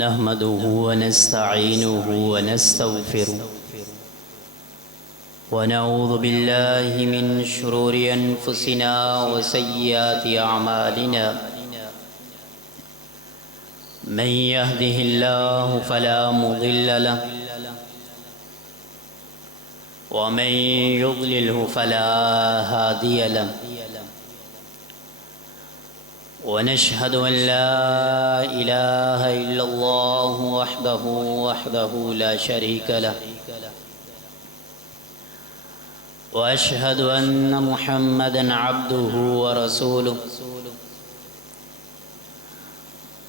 نحمده ونستعينه ونستغفره ونعوذ بالله من شرور أنفسنا وسيئات أعمالنا من يهده الله فلا مضل له ومن يضلله فلا هادي له ونشهد أن لا إله إلا الله وحده لا شريك له وأشهد أن محمدا عبده ورسوله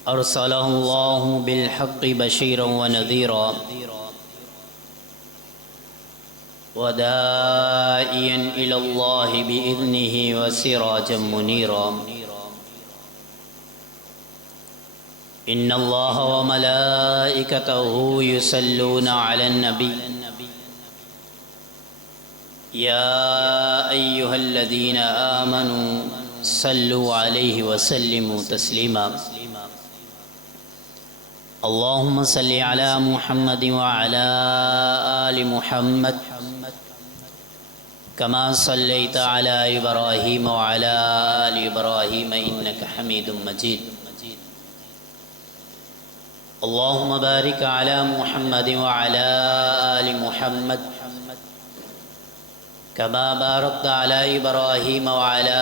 أرسله الله بالحق بشيرا ونذيرا وداعيا إلى الله بإذنه وسراجا منيرا إن الله وملائكته يصلون على النبي يا أيها الذين آمنوا صلوا عليه وسلموا تسليما اللهم صل على محمد وعلى آل محمد كما صليت على إبراهيم وعلى آل إبراهيم إنك حميد مجيد اللهم بارك على محمد وعلى آل محمد كما باركت على إبراهيم وعلى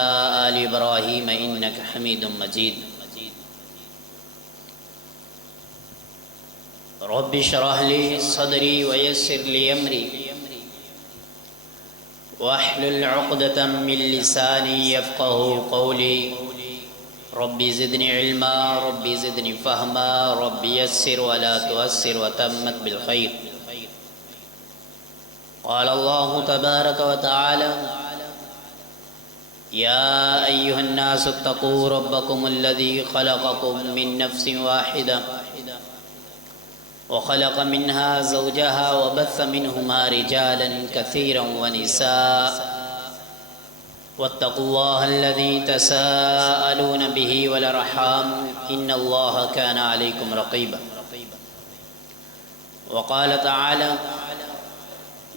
آل إبراهيم إنك حميد مجيد رب اشرح لي صدري ويسر لي أمري واحلل عقدة من لساني يفقه قولي رب زدني علما رب زدني فهما رب يسر ولا تؤسر وتمت بالخير قال الله تبارك وتعالى يا أيها الناس اتقوا ربكم الذي خلقكم من نفس واحدة وخلق منها زوجها وبث منهما رجالا كثيرا ونساء واتقوا الله الذي تساءلون به والأرحام إن الله كان عليكم رقيبا وقال تعالى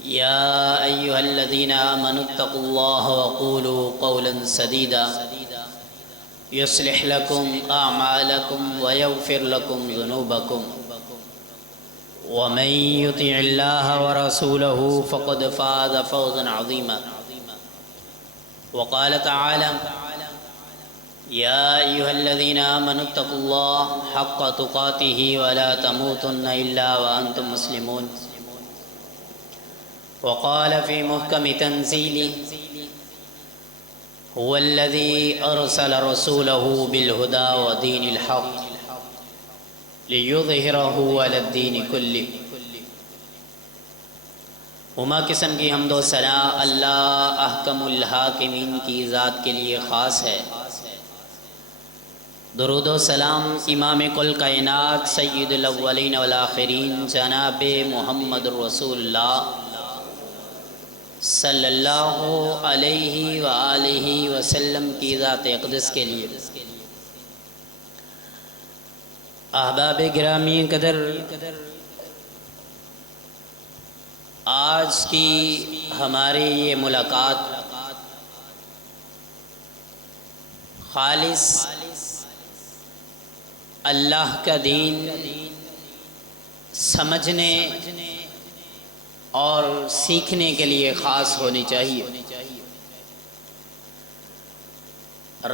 يا أيها الذين آمنوا اتقوا الله وقولوا قولا سديدا يصلح لكم أعمالكم ويغفر لكم ذنوبكم ومن يطع الله ورسوله فقد فاز فوزا عظيما وقال تعالى يا أيها الذين آمنوا اتقوا الله حق تقاته ولا تموتن إلا وأنتم مسلمون وقال في محكم تنزيله هو الذي أرسل رسوله بالهدى ودين الحق ليظهره على الدين كله ہما قسم کی حمد و ثنا اللہ احکم الحاکمین کی ذات کے لیے خاص ہے۔ درود و سلام امام کل کائنات سید الاولین والآخرین جناب محمد رسول اللہ صلی اللہ علیہ وآلہ وسلم کی ذات اقدس کے لیے۔ احباب گرامی قدر، آج کی ہماری یہ ملاقات خالص اللہ کا دین سمجھنے اور سیکھنے کے لیے خاص ہونی چاہیے۔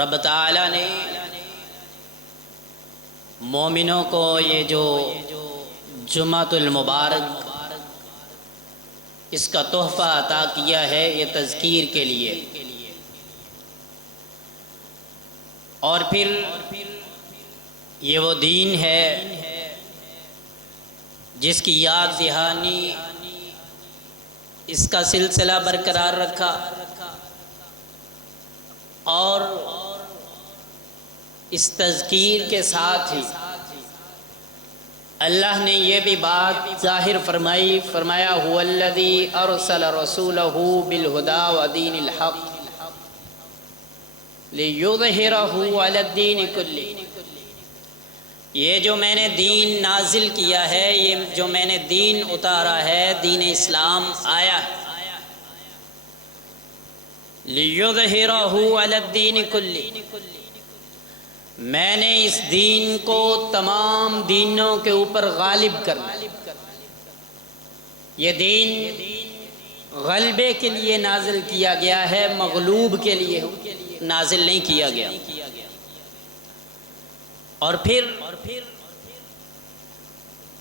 رب تعالی نے مومنوں کو یہ جو جمعۃ المبارک اس کا تحفہ عطا کیا ہے، یہ تذکیر کے لیے، اور پھر یہ وہ دین ہے جس کی یاد دہانی اس کا سلسلہ برقرار رکھا، اور اس تذکیر کے ساتھ ہی اللہ نے یہ بھی بات ظاہر فرمایا هو الذی ارسل رسولہ بالہدی ودین الحق لِيُظْهِرَهُ عَلَى الدِّينِ كُلِّهِ۔ یہ جو میں نے دین نازل کیا ہے، یہ جو میں نے دین اتارا ہے، دین اسلام آیا ہے لِيُظْهِرَهُ عَلَى الدِّينِ كُلِّهِ، میں نے اس دین کو تمام دینوں کے اوپر غالب کرنا۔ یہ دین غلبے کے لیے نازل کیا گیا ہے، مغلوب کے لیے نازل نہیں کیا گیا۔ اور پھر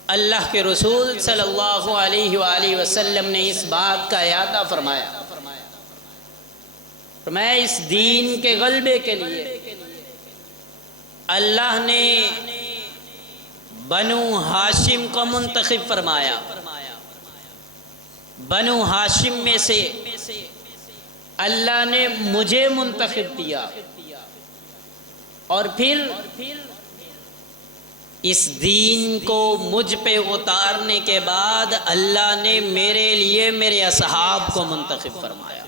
اللہ کے رسول صلی اللہ علیہ وآلہ وسلم نے اس بات کا اعادہ فرمایا، میں اس دین کے غلبے کے لیے اللہ نے بنو ہاشم کو منتخب فرمایا۔ بنو ہاشم میں سے اللہ نے مجھے منتخب کیا، اور پھر اس دین کو مجھ پہ اتارنے کے بعد اللہ نے میرے لیے میرے اصحاب کو منتخب فرمایا۔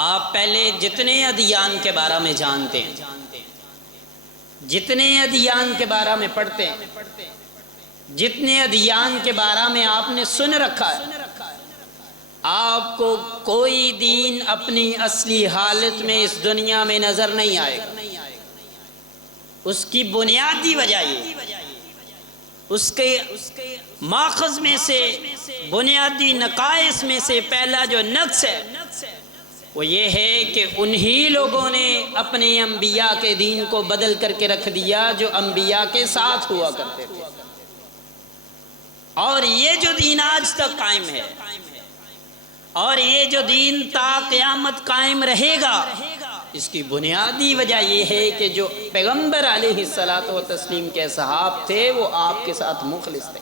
آپ پہلے جتنے ادیان کے بارے میں جانتے ہیں، جتنے ادیان کے بارے میں پڑھتے ہیں، جتنے ادیان کے بارے میں آپ نے سن رکھا ہے، آپ کو کوئی دین اپنی اصلی حالت میں اس دنیا میں نظر نہیں آئے گا۔ اس کی بنیادی وجہ یہ، اس کے ماخذ میں سے بنیادی نقائص میں سے پہلا جو نقص ہے وہ یہ ہے کہ انہی لوگوں نے اپنے انبیاء کے دین کو بدل کر کے رکھ دیا جو انبیاء کے ساتھ ہوا کرتے تھے۔ اور یہ جو دین آج تک قائم ہے، اور یہ جو دین تا قیامت قائم رہے گا، اس کی بنیادی وجہ یہ ہے کہ جو پیغمبر علیہ الصلاۃ والتسلیم کے صحاب تھے وہ آپ کے ساتھ مخلص تھے،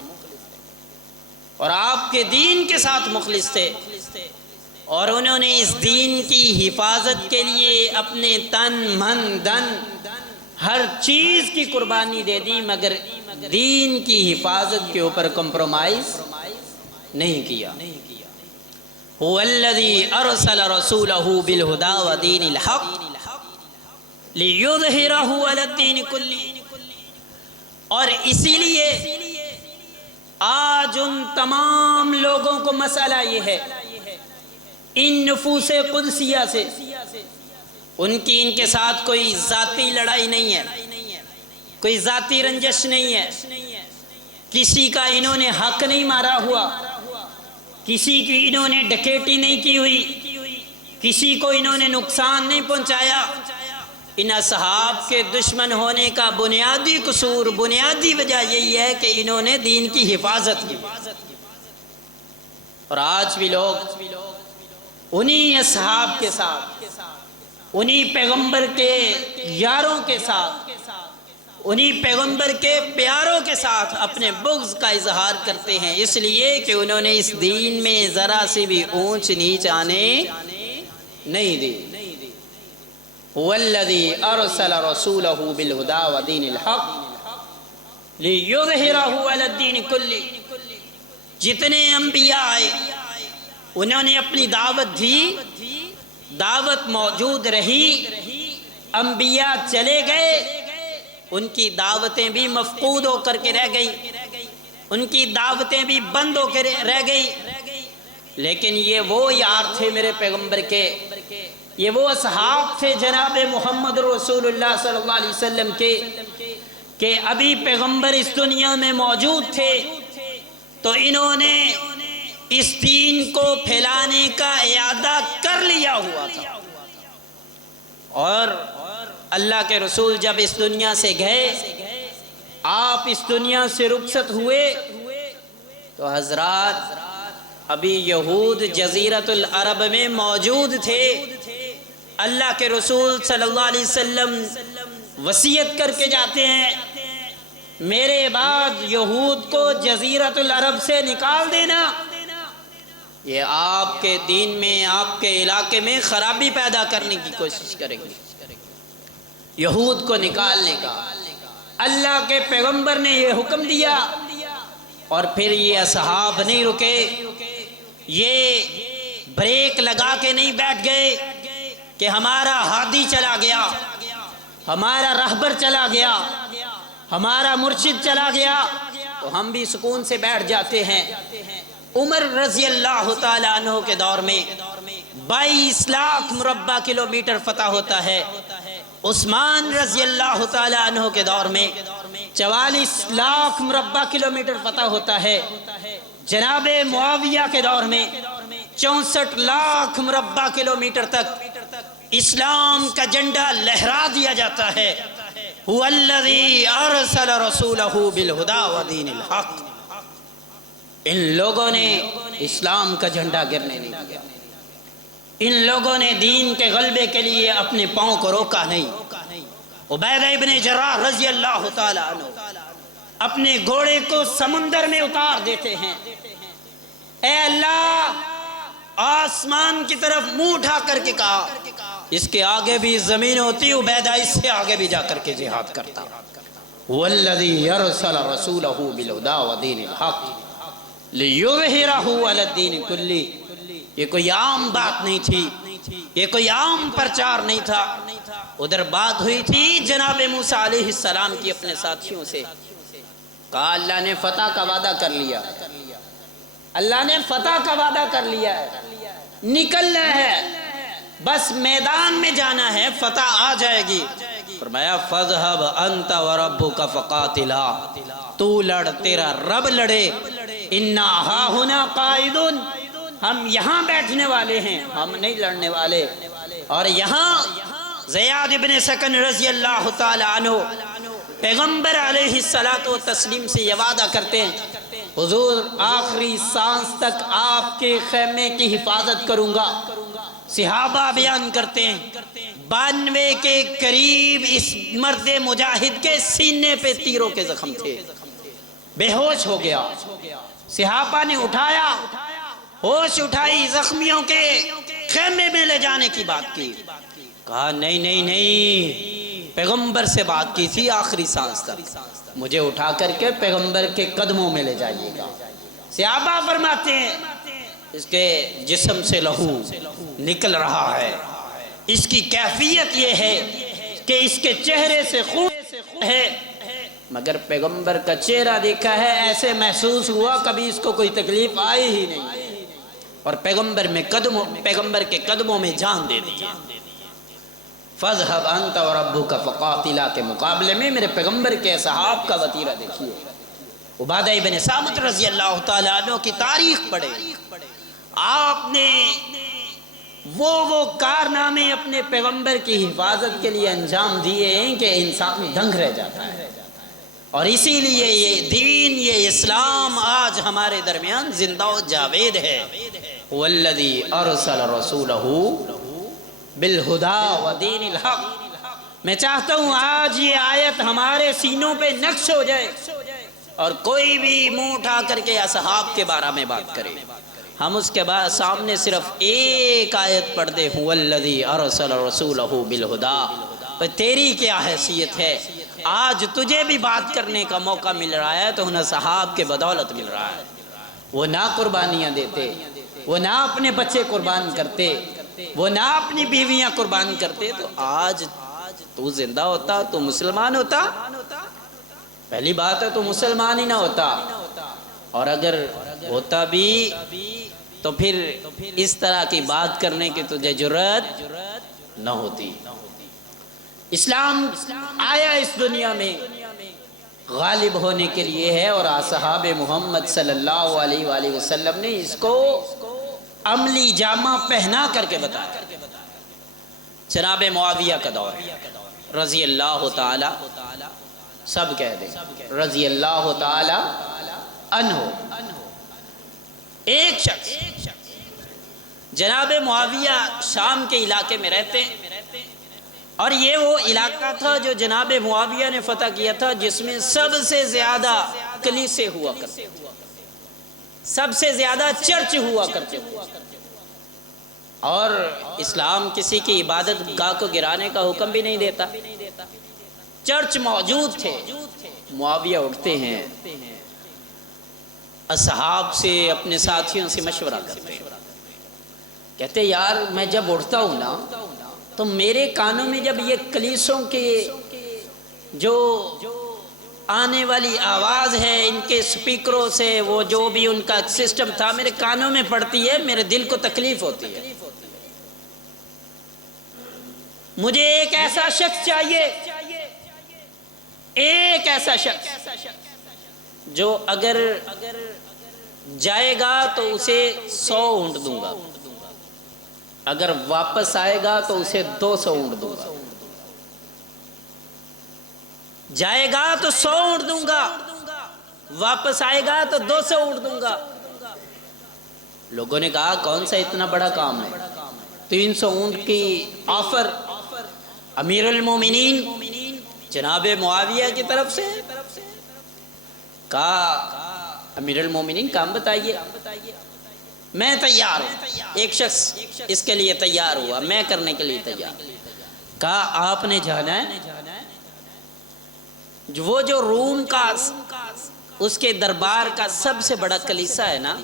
اور آپ کے دین کے ساتھ مخلص تھے، اور انہوں نے اس دین کی حفاظت کے لیے اپنے تن من دن ہر چیز کی قربانی دے دی، مگر دین کی حفاظت کے اوپر کمپرومائز نہیں کیا۔ هو الذي ارسل رسوله بالهدى ودين الحق ليظهره على الدين كله، اور اسی لیے آج ان تمام لوگوں کو مسئلہ یہ ہے، ان نفوس قدسیہ سے ان کے ساتھ کوئی ذاتی لڑائی نہیں ہے، کوئی ذاتی رنجش نہیں ہے، کسی کا انہوں نے حق نہیں مارا ہوا، کسی کی انہوں نے ڈکیٹی نہیں کی ہوئی، کسی کو انہوں نے نقصان نہیں پہنچایا۔ ان اصحاب کے دشمن ہونے کا بنیادی قصور، بنیادی وجہ یہی ہے کہ انہوں نے دین کی حفاظت کی۔ اور آج بھی لوگ انہی اصحاب کے ساتھ، انہی پیغمبر کے یاروں کے ساتھ، انہی پیغمبر کے پیاروں کے ساتھ اپنے بغض کا اظہار کرتے ہیں، اس لیے کہ انہوں نے اس دین میں ذرا سی بھی اونچ نیچ آنے نہیں دی۔ هو الذي ارسل رسوله بالهدى ودين الحق ليظهره على الدين كله، جتنے انبیاء آئے انہوں نے اپنی دعوت دی، دعوت موجود رہی، انبیاء چلے گئے، ان کی دعوتیں بھی مفقود ہو کر کے رہ گئی، ان کی دعوتیں بھی بند ہو کے رہ گئی، لیکن یہ وہ یار تھے میرے پیغمبر کے، یہ وہ اصحاب تھے جناب محمد رسول اللہ صلی اللہ علیہ وسلم کے، کہ ابھی پیغمبر اس دنیا میں موجود تھے تو انہوں نے اس دین کو پھیلانے کا اعادہ کر لیا ہوا تھا۔ اور اللہ کے رسول جب اس دنیا سے گئے، آپ اس دنیا سے رخصت ہوئے، تو حضرات ابھی یہود جزیرۃ العرب میں موجود تھے۔ اللہ کے رسول صلی اللہ علیہ وسلم وصیت کر کے جاتے ہیں، میرے بعد یہود کو جزیرۃ العرب سے نکال دینا، یہ آپ کے دین میں، آپ کے علاقے میں خرابی پیدا کرنے کی کوشش کریں گے۔ یہود کو نکالنے کا اللہ کے پیغمبر نے یہ حکم دیا، اور پھر یہ اصحاب نہیں رکے، یہ بریک لگا کے نہیں بیٹھ گئے کہ ہمارا ہادی چلا گیا، ہمارا رہبر چلا گیا، ہمارا مرشد چلا گیا تو ہم بھی سکون سے بیٹھ جاتے ہیں۔ عمر رضی اللہ تعالیٰ عنہ کے دور میں 22 لاکھ مربع کلومیٹر فتح ہوتا ہے۔ عثمان رضی اللہ تعالیٰ عنہ کے دور میں 44 لاکھ مربع کلومیٹر فتح ہوتا ہے۔ جناب معاویہ کے دور میں 64 لاکھ مربع کلومیٹر تک اسلام کا جھنڈا لہرا دیا جاتا ہے۔ هو الذی ارسل رسولہ بالہدی ودین الحق۔ ان لوگوں نے اسلام کا جھنڈا گرنے نہیں دیا، ان لوگوں نے دین کے غلبے کے لیے اپنے پاؤں کو روکا نہیں۔ عبیدہ ابن جراح رضی اللہ تعالی عنہ اپنے گھوڑے کو سمندر میں اتار دیتے ہیں۔ اے اللہ، آسمان کی طرف منہ اٹھا کر کے کہا اس کے آگے بھی زمین ہوتی، عبیدہ اس سے آگے بھی جا کر کے جہاد کرتا۔ والذی ارسل رسولہ بالہدی ودین الحق لیظہرہ علی الدین کلہ۔ یہ کوئی عام بات نہیں تھی، یہ کوئی عام پرچار نہیں تھا۔ ادھر بات ہوئی تھی جناب موسیٰ علیہ السلام کی اپنے ساتھیوں سے، کہا اللہ نے فتح کا وعدہ کر لیا، اللہ نے فتح کا وعدہ کر لیا ہے، نکلنا ہے، بس میدان میں جانا ہے، فتح آ جائے گی۔ فرمایا فَاذْهَبْ أَنْتَ وَرَبُّكَ فَقَاتِلَا، تو لڑ، تیرا رب لڑے، اِنَّا هَاهُنَا قَائِدٌ، ہم یہاں بیٹھنے والے ہیں، ہم نہیں لڑنے والے۔ اور یہاں زیاد ابن سکن رضی اللہ تعالی عنہ پیغمبر علیہ السلام سے یہ وعدہ کرتے ہیں حضور آخری سانس تک آپ کے خیمے کی حفاظت کروں گا۔ صحابہ بیان کرتے ہیں 92 کے قریب اس مرد مجاہد کے سینے پہ تیروں کے زخم تھے، بے ہوش ہو گیا۔ صحابہ نے اٹھایا، ہوش اٹھائی، زخمیوں کے خیمے میں لے جانے کی بات کی، کہا نہیں نہیں نہیں، پیغمبر سے بات کی تھی آخری سانس تک، مجھے اٹھا کر کے پیغمبر کے قدموں میں لے جائیے گا۔ صحابہ فرماتے ہیں اس کے جسم سے لہو نکل رہا ہے، اس کی کیفیت یہ ہے کہ اس کے چہرے سے خون ہے، مگر پیغمبر کا چہرہ دیکھا ہے ایسے محسوس ہوا کبھی اس کو کوئی تکلیف آئی ہی نہیں، اور پیغمبر کے قدموں میں جان دے دی۔ فَاذْهَبْ أَنْتَ وَرَبُّكَ فَقَاتِلَا کے مقابلے میں میرے پیغمبر کے صحاب کا وطیرہ دیکھیے۔ عبادہ ابن صامت رضی اللہ تعالیٰ عنہ کی تاریخ پڑھے، آپ نے وہ کارنامے اپنے پیغمبر کی حفاظت کے لیے انجام دیے ہیں کہ انسان دنگ رہ جاتا ہے، اور اسی لیے یہ دین، یہ اسلام آج ہمارے درمیان زندہ و جاوید ہے۔ وَالَّذِي أَرْسَلَ رَسُولَهُ بالہدی ودین الحق۔ میں چاہتا ہوں آج یہ آیت ہمارے سینوں پہ نقش ہو جائے، اور کوئی بھی منہ اٹھا کر کے اصحاب کے بارے میں بات کرے، ہم اس کے بعد سامنے صرف ایک آیت پڑھ دے، هو الذی ارسل رسولہ بالہدی۔ تیری کیا حیثیت ہے؟ آج تجھے بھی بات کرنے کا موقع مل رہا ہے تو انہیں صحاب کے بدولت مل رہا ہے۔ وہ نہ قربانیاں دیتے، وہ نہ اپنے بچے قربان کرتے، وہ نہ اپنی بیویاں قربان کرتے، تو آج تو زندہ ہوتا، تو مسلمان ہوتا؟ پہلی بات ہے تو مسلمان ہی نہ ہوتا، اور اگر ہوتا بھی تو پھر اس طرح کی بات کرنے کی تجھے جرأت نہ ہوتی۔ اسلام آیا اس دنیا میں غالب ہونے کے لیے ہے، اور اصحاب محمد صلی اللہ علیہ وآلہ وسلم نے اس کو عملی جامہ پہنا کر کے بتایا۔ جناب معاویہ کا دور رضی اللہ تعالی، سب کہہ دیں رضی اللہ تعالی عنہ، ایک شخص جناب معاویہ شام کے علاقے میں رہتے ہیں، اور یہ وہ علاقہ تھا جو جناب معاویہ نے فتح کیا تھا، جس میں سب سے زیادہ کلیسے ہوا کرتے، سب سے زیادہ چرچ ہوا کرتے، اور اسلام کسی کی عبادت گاہ کو گرانے کا حکم بھی نہیں دیتا۔ چرچ موجود تھے۔ معاویہ اٹھتے ہیں، اصحاب سے، اپنے ساتھیوں سے مشورہ کرتے ہیں، کہتے یار میں جب اٹھتا ہوں نا تو میرے کانوں میں جب یہ کلیسوں کے جو آنے والی آواز ہے ان کے سپیکروں سے، وہ جو بھی ان کا سسٹم تھا میرے کانوں میں پڑتی ہے، میرے دل کو تکلیف ہوتی ہے۔ مجھے ایک ایسا شخص چاہیے، ایک ایسا شخص جو اگر جائے گا تو اسے 100 اونٹ دوں گا، اگر واپس آئے گا تو اسے 200 اونٹ دوں گا۔ جائے گا تو 100 اونٹ دوں گا، واپس آئے گا تو 200 اونٹ دوں گا۔ لوگوں نے کہا کون سا اتنا بڑا کام ہے؟ 300 اونٹ کی آفر امیر المومنین جناب معاویہ کی طرف سے۔ کہا امیر المومنین کام بتائیے، میں تیار ہوں۔ ایک شخص اس کے لیے تیار ہوا، میں کرنے کے لیے تیار۔ کہا آپ نے جانا ہے وہ جو روم کا اس کے دربار کا سب سے بڑا کلیسا ہے نا،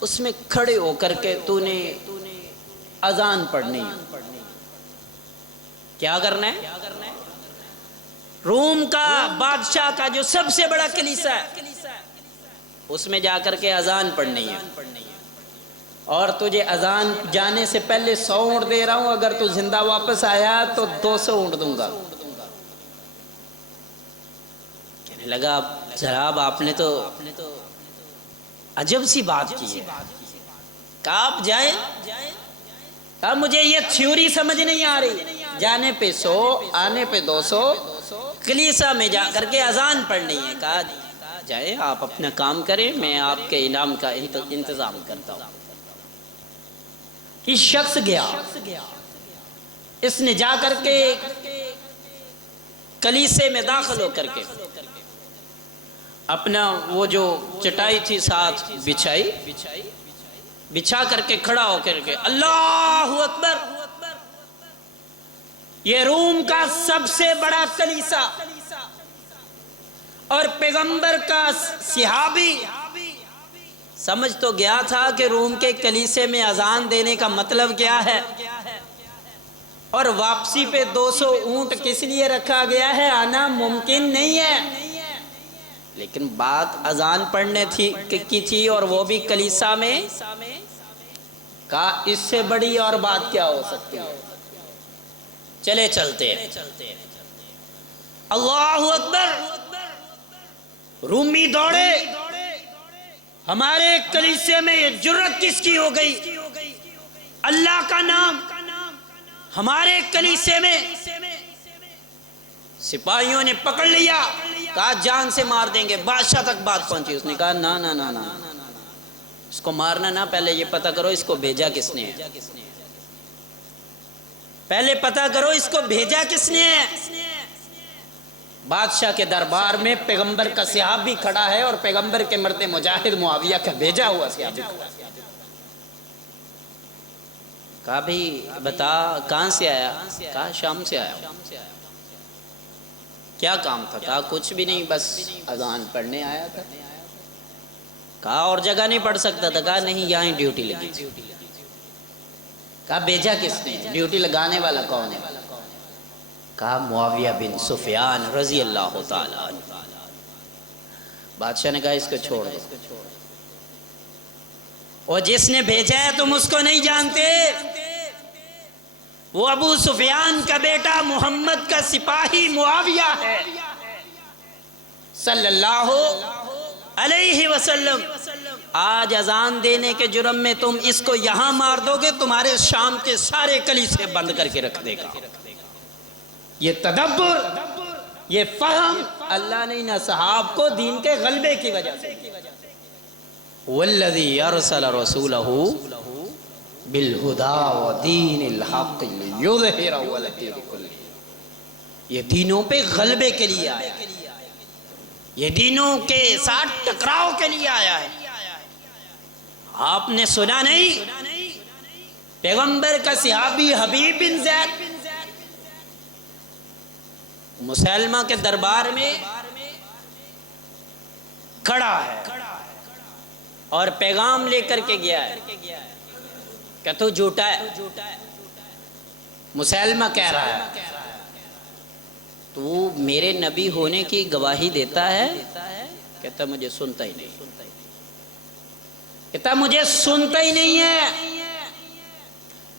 اس میں کھڑے ہو کر کے تو نے اذان پڑھنی ہے۔ کیا کرنا ہے؟ روم کا بادشاہ کا جو سب سے بڑا کلیسا ہے اس میں جا کر کے اذان پڑھنی ہے، اور تجھے اذان جانے سے پہلے 100 اونٹ دے رہا ہوں، اگر تو زندہ واپس آیا تو 200 اونٹ دوں گا۔ کہنے لگا جناب آپ نے تو عجب سی بات کی ہے۔ کہا آپ جائیں؟ کہا مجھے یہ تھیوری سمجھ نہیں آ رہی، جانے پہ 100 آنے پہ 200، کلیسا میں جا کر کے اذان پڑھنی ہے۔ کہا جائیں آپ اپنا کام کریں، میں آپ کے انعام کا انتظام کرتا ہوں۔ اس شخص گیا، اس نے جا کر کے کلیسے میں داخل ہو کر کے اپنا وہ جو چٹائی تھی ساتھ بچھائی، بچھا کر کے کھڑا ہو کر کے اللہ اکبر، یہ روم کا سب سے بڑا کلیسا اور پیغمبر کا صحابی سمجھ تو گیا تھا کہ روم کے کلیسے میں اذان دینے کا مطلب کیا ہے، اور واپسی پہ 200 اونٹ کس لیے رکھا گیا ہے، آنا ممکن نہیں ہے۔ لیکن بات اذان پڑھنے کی تھی، اور وہ بھی کلیسا میں۔ کہا اس سے بڑی اور بات کیا ہو سکتی ہے، چلے چلتے ہیں۔ اللہ اکبر، رومی دوڑے، ہمارے کلیسے میں یہ جرت کس کی ہو گئی، اللہ کا نام ہمارے کلیسے میں۔ سپاہیوں نے پکڑ لیا، کہا جان سے مار دیں گے۔ بادشاہ تک بات پہنچی، اس نے کہا نا نا نا نا، اس کو مارنا نا، پہلے یہ پتہ کرو اس کو بھیجا کس نے ہے، پہلے پتہ کرو اس کو بھیجا کس نے ہے۔ بادشاہ کے دربار میں پیغمبر کا صحابی کھڑا ہے، اور پیغمبر کے مرد مجاہد معاویہ کا بھیجا ہوا صحابی کھڑا ہے۔ کہا بھی بتا کہاں سے آیا؟ کہا شام سے آیا۔ کیا کام تھا؟ کہا کچھ بھی نہیں، بس اذان پڑھنے آیا تھا۔ کہا اور جگہ نہیں پڑھ سکتا تھا؟ کہا نہیں، یہاں ڈیوٹی لگی تھی۔ کہا بھیجا کس نے، ڈیوٹی لگانے والا کون ہے؟ کہا معاویہ بن سفیان رضی اللہ تعالی عنہ۔ بادشاہ نے کہا اس کو چھوڑ دو، اور جس نے بھیجا ہے تم اس کو نہیں جانتے، وہ ابو سفیان کا بیٹا محمد کا سپاہی معاویہ ہے صلی اللہ علیہ وسلم۔ آج اذان دینے کے جرم میں تم اس کو یہاں مار دو گے، تمہارے شام کے سارے کلیسے بند کر کے رکھ دے گا۔ یہ تدبر، یہ فہم اللہ نے ان اصحاب کو دین کے غلبے کی وجہ سے۔ والذی ارسل رسولہ بالہدی ودین الحق لیظہرہ علی الدین کلہ، یہ دینوں پہ غلبے کے لیے آیا ہے، یہ دینوں کے ساتھ ٹکراؤ کے لیے آیا ہے۔ آپ نے سنا نہیں، پیغمبر کا صحابی حبیب بن زید مسلمہ کے دربار میں کھڑا ہے اور پیغام لے کر کے گیا ہے کہ تو جھوٹا ہے۔ مسلمہ کہہ رہا ہے تو میرے نبی ہونے کی گواہی دیتا ہے؟ کہتا مجھے سنتا ہی نہیں، کہتا مجھے سنتا ہی نہیں ہے۔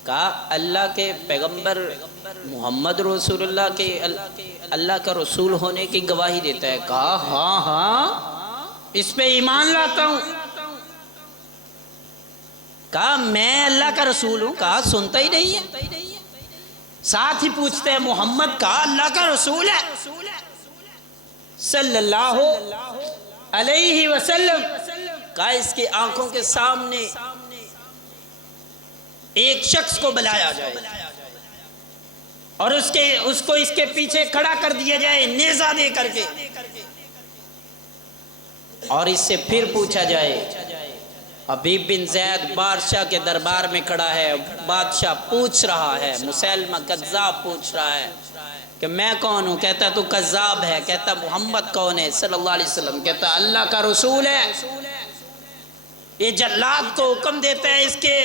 کہا اللہ کے پیغمبر محمد رسول اللہ کے اللہ کا رسول ہونے کی گواہی دیتا ہے؟ کہا ہاں ہاں اس پہ ایمان لاتا ہوں۔ کہا میں اللہ کا رسول ہوں؟ کہا سنتا ہی نہیں ہے۔ ساتھ ہی پوچھتے ہیں محمد کہا اللہ کا رسول ہے صلی اللہ علیہ وسلم؟ کہا اس کی آنکھوں کے سامنے ایک شخص کو بلایا جائے اور اس کو اس کے پیچھے کھڑا کر دیا جائے نیزہ دے کر کے، اور اس سے پھر پوچھا جائے۔ حبیب بن زید بادشاہ کے دربار میں کھڑا ہے، بادشاہ پوچھ رہا ہے، مسلمہ کذاب پوچھ رہا ہے کہ میں کون ہوں؟ کہتا تو کذاب ہے۔ کہتا محمد کون ہے صلی اللہ علیہ وسلم؟ کہتا اللہ کا رسول ہے۔ یہ جلاد کو حکم دیتا ہے، اس کے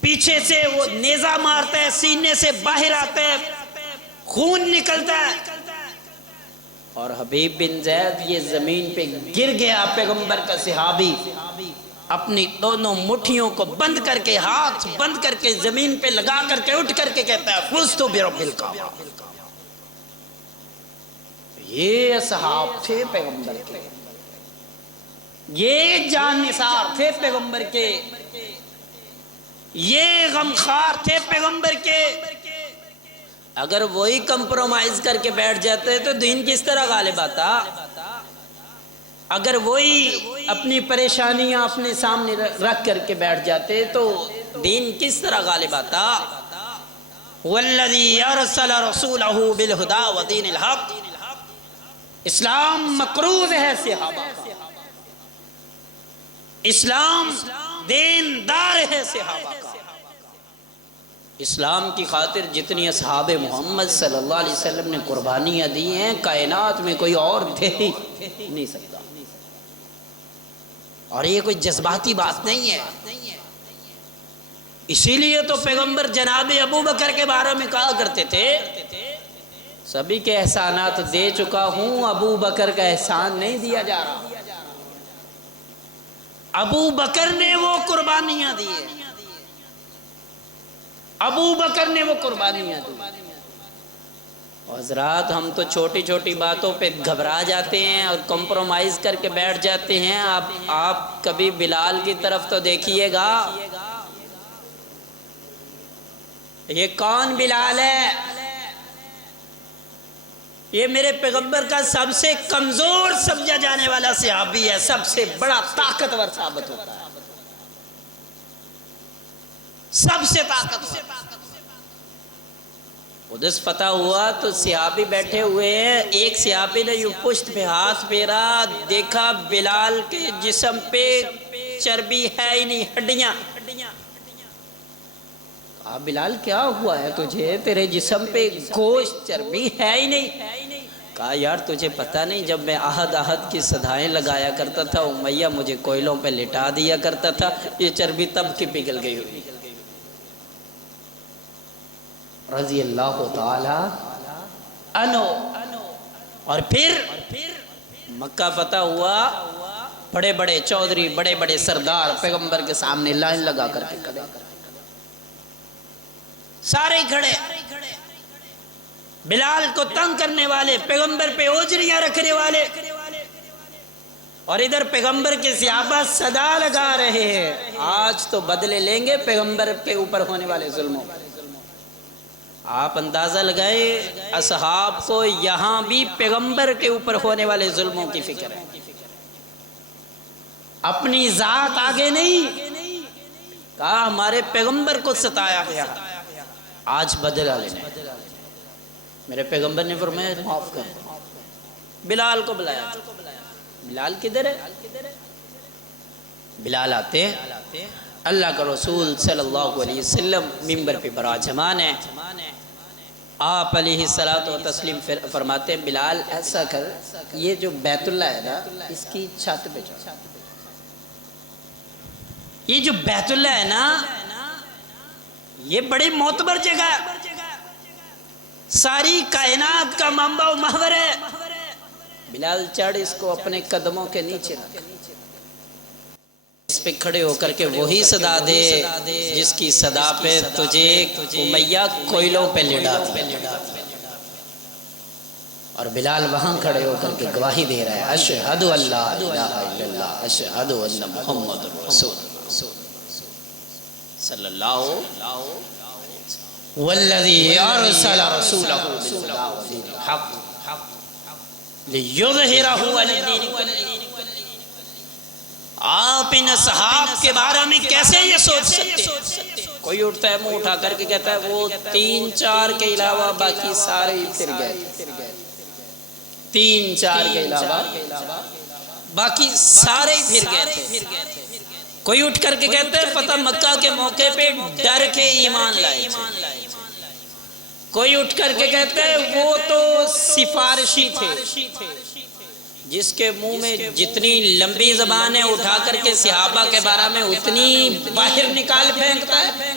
پیچھے سے وہ نیزہ مارتا ہے، سینے سے باہر آتا ہے، خون نکلتا ہے، اور حبیب بن زید یہ زمین پہ گر گیا۔ پیغمبر کا صحابی اپنی دونوں مٹھیوں کو بند کر کے، ہاتھ بند کر کے زمین پہ لگا کر کے اٹھ کر کے کہتا ہے فزت برب الکعبہ۔ یہ اصحاب تھے پیغمبر کے، یہ جان نثار تھے پیغمبر کے، یہ غمخوار تھے پیغمبر کے۔ اگر وہی کمپرومائز کر کے بیٹھ جاتے تو دین کس طرح غالب آتا؟ اگر وہی اپنی پریشانیاں اپنے سامنے رکھ کر کے بیٹھ جاتے تو دین کس طرح غالب آتا؟ والذی ارسل رسولہ بالہدی ودین الحق۔ اسلام مقروض ہے صحابہ، اسلام دیندار ہے صحابہ کا۔ اسلام کی خاطر جتنی اصحاب محمد صلی اللہ علیہ وسلم نے قربانیاں دی ہیں کائنات میں کوئی اور دے ہی نہیں سکتا۔ اور یہ کوئی جذباتی بات نہیں ہے، اسی لیے تو پیغمبر جناب ابو بکر کے بارے میں کہا کرتے تھے سبھی کے احسانات دے چکا ہوں، ابو بکر کا احسان نہیں دیا جا رہا۔ ابو بکر نے وہ قربانیاں دی ہیں، ابو بکر نے وہ قربانیاں دی۔ حضرات ہم تو چھوٹی چھوٹی باتوں پہ گھبرا جاتے ہیں اور کمپرومائز کر کے بیٹھ جاتے ہیں۔ آپ کبھی بلال کی طرف تو دیکھیے گا، یہ کون بلال ہے؟ یہ میرے پیغمبر کا سب سے کمزور سمجھا جانے والا صحابی ہے، سب سے بڑا طاقتور ثابت ہوتا ہے، سب سے طاقتور۔ قدس فتح ہوا تو صحابی بیٹھے ہوئے ہیں، ایک صحابی نے یوں پشت پہ ہاتھ پھیرا، دیکھا بلال کے جسم پہ چربی ہے ہی نہیں، ہڈیاں۔ کہا بلال کیا ہوا ہے تجھے؟ تیرے جسم پہ گوشت چربی ہے ہی نہیں۔ کہا یار تجھے پتہ نہیں، جب میں احد احد کی صدائیں لگایا کرتا تھا امیہ مجھے کوئلوں پہ لٹا دیا کرتا تھا، یہ چربی تب کی پگھل گئی ہوئی۔ رضی اللہ تعالی عنہ۔ اور پھر مکہ فتح ہوا، بڑے بڑے چودھری، بڑے بڑے سردار پیغمبر کے سامنے لائن لگا کر کے کھڑے، سارے کھڑے، بلال کو تنگ کرنے والے، پیغمبر پہ اوجریاں رکھنے والے، اور ادھر پیغمبر کے صحابہ صدا لگا رہے ہیں آج تو بدلے لیں گے پیغمبر کے اوپر ہونے والے ظلموں۔ آپ اندازہ لگائے اصحاب کو یہاں بھی پیغمبر کے اوپر ہونے والے ظلموں کی فکر ہے، اپنی ذات آگے نہیں۔ کہا ہمارے پیغمبر کو ستایا گیا، آج بدلہ لینا۔ میرے پیغمبر نے فرمایا معاف کر۔ بلال کو بلایا، بلال کدھر ہے؟ بلال آتے ہیں، اللہ کا رسول صلی اللہ علیہ وسلم ممبر پہ براجمان ہے، آپ علیہ الصلوۃ والتسلیم فرماتے ہیں بلال ایسا کر، یہ جو بیت اللہ ہے نا اس کی چھت پہ جا، یہ جو بیت اللہ ہے نا یہ بڑی معتبر جگہ ہے، ساری کائنات کا منبع و محور ہے۔ بلال چڑھ اس کو اپنے قدموں کے نیچے رکھ، اس پہ کھڑے ہو کر کے وہی صدا دے جس کی صدا پہ تجھے امیہ کوئلوں پہ لٹا دیا۔ اور بلال وہاں کھڑے ہو کر کے گواہی دے رہا ہے، اشہد ان لا الہ الا اللہ اشہد ان محمد رسول اللہ صلی اللہ والذی ارسل رسولہ بالہدی ودین الحق لیظہرہ علی الدین کلہ۔ آپ ان اصحاب کے بارے میں کیسے یہ سوچ سکتے ہیں؟ کوئی اٹھتا ہے منہ اٹھا کر کے کہتا ہے وہ 3-4 کے علاوہ باقی سارے ہی پھر گئے، 3-4 کے علاوہ باقی سارے ہی پھر گئے تھے۔ کوئی اٹھ کر کے کہتا ہے فتح مکہ کے موقع پہ ڈر کے ایمان لائے تھے۔ کوئی اٹھ کر کے کہتا ہے وہ تو سفارشی تھے، جس کے منہ میں جتنی لمبی زبان ہے اٹھا کر کے صحابہ کے بارے میں اتنی باہر نکال پھینکتا ہے۔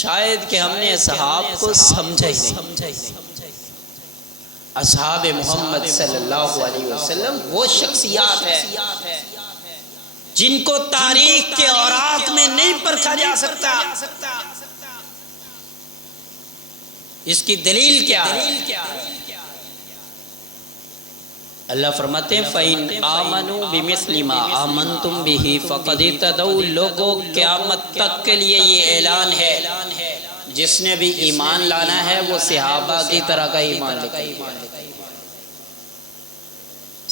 شاید کہ ہم نے اصحاب کو سمجھا ہی نہیں۔ اصحاب محمد صلی اللہ علیہ وسلم وہ شخصیات ہے جن کو تاریخ کے اوراق میں نہیں پرکھا جا سکتا۔ اس کی دلیل کیا ہے؟ اللہ فرماتے ہیں فَإِنْ آمَنُوا بِمِثْلِ مَا آمَنْتُمْ بِهِ فَقَدِ اهْتَدَوْا۔ لوگوں قیامت تک کے لیے یہ اعلان ہے جس نے بھی ایمان لانا ہے وہ صحابہ کی طرح کا ایمان لے کر،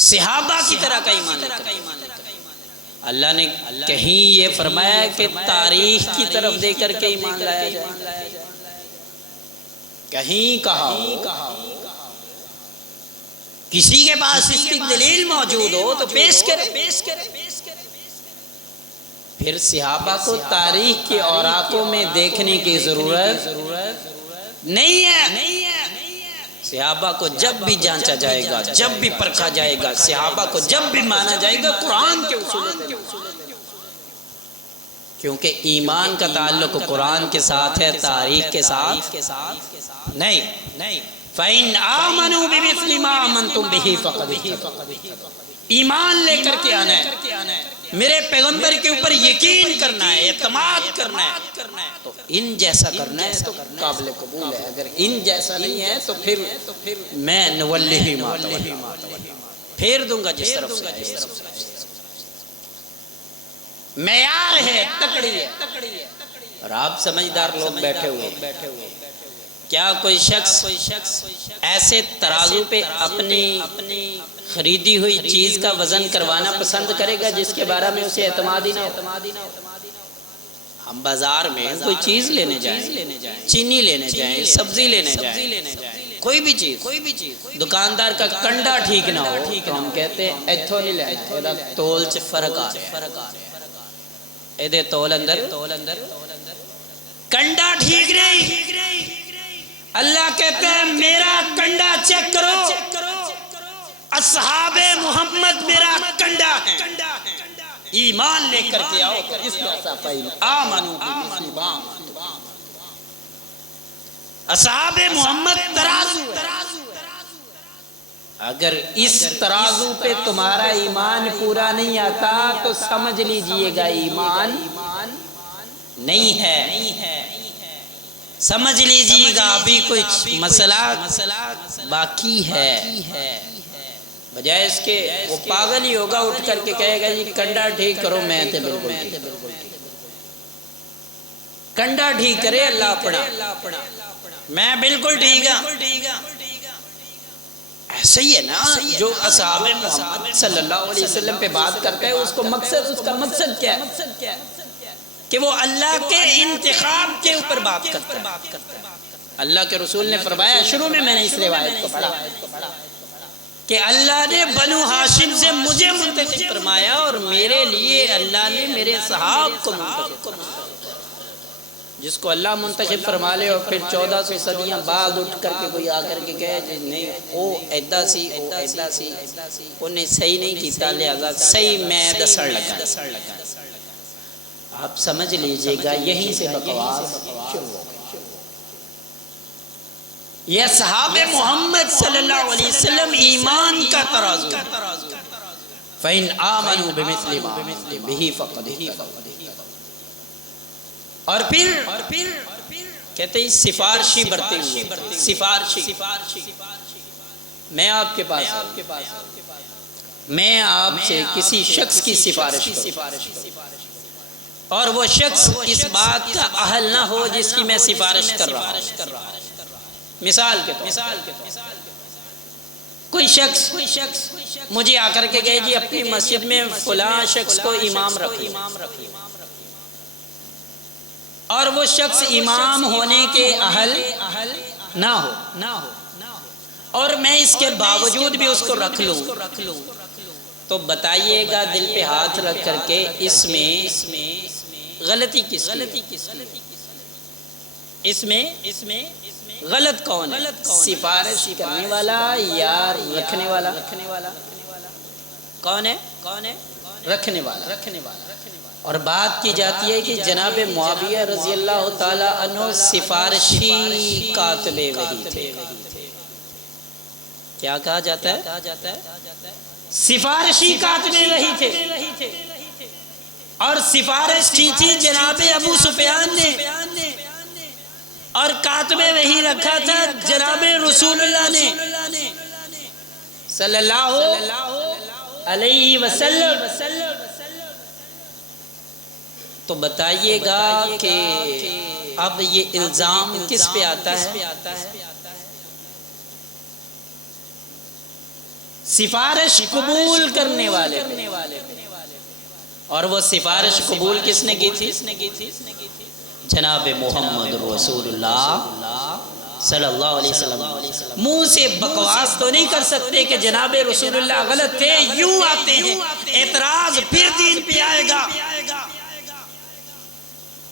صحابہ کی طرح کا ایمان لے کر۔ اللہ نے کہیں یہ فرمایا کہ تاریخ کی طرف دے کر کے ایمان لایا جائے، کہیں کہا کسی کے پاس اس کی دلیل موجود ہو تو پیش کرے۔ پھر صحابہ کو تاریخ کے اوراقوں میں دیکھنے کی ضرورت نہیں ہے۔ صحابہ کو جب بھی جانچا جائے گا، جب بھی پرکھا جائے گا، صحابہ کو جب بھی مانا جائے گا قرآن کے اصول پہ، کیونکہ ایمان کا تعلق قرآن کے ساتھ ہے، تاریخ کے ساتھ نہیں۔ فَإِنْ آمَنُوا بِمِثْلِ مَا آمَنْتُمْ بِهِ فَقَدِ اهْتَدَوْا۔ ایمان لے کر کے آنا ہے، میرے پیغمبر کے اوپر یقین کرنا ہے، اعتماد کرنا ہے، تو ان جیسا کرنا ہے تو قابل قبول ہے۔ اگر ان جیسا نہیں ہے تو پھر میں نولیہ ما تولی، پھیر دوں گا جس طرف سے۔ معیار ہے، تکڑی ہے، اور آپ سمجھدار لوگ بیٹھے ہوئے، کیا کوئی شخص ایسے ترازو پہ اپنی خریدی ہوئی چیز کا وزن کروانا پسند کرے گا جس کے بارے میں اسے اعتماد ہی نہ ہو؟ ہم بازار میں کوئی چیز لینے جائیں، چینی لینے جائیں، سبزی لینے جائیں، کوئی بھی چیز، دکاندار کا کنڈا ٹھیک نہ ہو تو ہم کہتے ہیں ایتھو نہیں لینا، تول چ فرق آ رہا ہے، ایدے تول اندر کنڈا ٹھیک نہیں۔ اللہ کہتے ہیں میرا کنڈا چیک کرو، اصحاب محمد میرا کنڈا ہے، ایمان لے کر کے آؤ اس جیسا فَإِنْ آمَنُوا بِمِثْلِ مَا آمَنْتُمْ۔ اصحاب محمد ترازو ہے، اگر اس ترازو پہ تمہارا ایمان پورا نہیں آتا تو سمجھ لیجئے گا ایمان نہیں ہے، سمجھ لیجئے گا ابھی کچھ مسئلہ باقی ہے۔ بجائے اس کے وہ پاگل ہی ہوگا اٹھ کر کے کہے گا جی کنڈا ٹھیک کرو، میں تے بالکل کنڈا ٹھیک کرے اللہ اپنا، میں بالکل ٹھیک ہوں۔ ایسے ہی ہے نا جو اصحاب محمد صلی اللہ علیہ وسلم پہ بات کرتا ہے اس کا مقصد کیا ہے؟ کہ وہ اللہ کے انتخاب کے اوپر بات کرتا ہے۔ اللہ کے رسول نے فرمایا، شروع میں نے اس روایت کو پڑھا کہ اللہ نے بنو ہاشم سے مجھے منتخب فرمایا اور میرے لیے اللہ نے میرے صحاب کو منتخب فرمایا۔ جس کو اللہ منتخب فرما لے اور پھر 1400 صدیاں بعد اٹھ کر کے کوئی آ کر کے کہے نہیں وہ ایدا سی انہیں صحیح نہیں کیتا لہذا صحیح میں دسڑ لگا، آپ سمجھ لیجئے گا یہیں سے بکواس شروع ہو گئی۔ یہ اصحاب محمد صلی اللہ علیہ وسلم ایمان کا ترازو ہے۔ فَإِنْ آمَنُوا بِمِثْلِ مَا آمَنْتُم بِهِ فَقَدِ اهْتَدَوْا۔ اور پھر کہتے ہیں سفارشی برتے ہوئے، سفارشی، میں آپ کے پاس میں آپ سے کسی شخص کی سفارش کروں اور وہ شخص اس بات کا اہل نہ ہو جس کی میں سفارش کر رہا ہوں۔ مثال کے طور کوئی شخص مجھے آ کر کے کہے جی اپنی مسجد میں فلاں شخص کو امام رکھو، اور وہ شخص امام ہونے کے اہل نہ ہو اور میں اس کے باوجود بھی اس کو رکھ لوں، تو بتائیے گا دل پہ ہاتھ رکھ کر کے اس میں غلطی کس کی؟ اس میں غلط کون ہے؟ سفارش کرنے والا یا رکھنے والا؟ کون ہے؟ رکھنے والا۔ اور بات کی جاتی ہے کہ جناب معاویہ رضی اللہ تعالی عنہ سفارشی کاتب وحی تھے۔ کیا کہا جاتا ہے؟ سفارشی کاتب وحی تھے، اور سفارش کی تھی جناب ابو سفیان نے، اور کاتب وحی رکھا تھا جناب رسول اللہ نے صلی اللہ علیہ وسلم۔ تو بتائیے گا کہ اب یہ الزام کس پہ آتا ہے؟ سفارش قبول کرنے والے، اور وہ سفارش قبول کس نے کی تھی؟ جناب محمد رسول اللہ صلی اللہ علیہ وسلم۔ منہ سے بکواس تو نہیں کر سکتے کہ جناب رسول اللہ غلط تھے، یوں آتے ہیں اعتراض پھر دین پہ آئے گا۔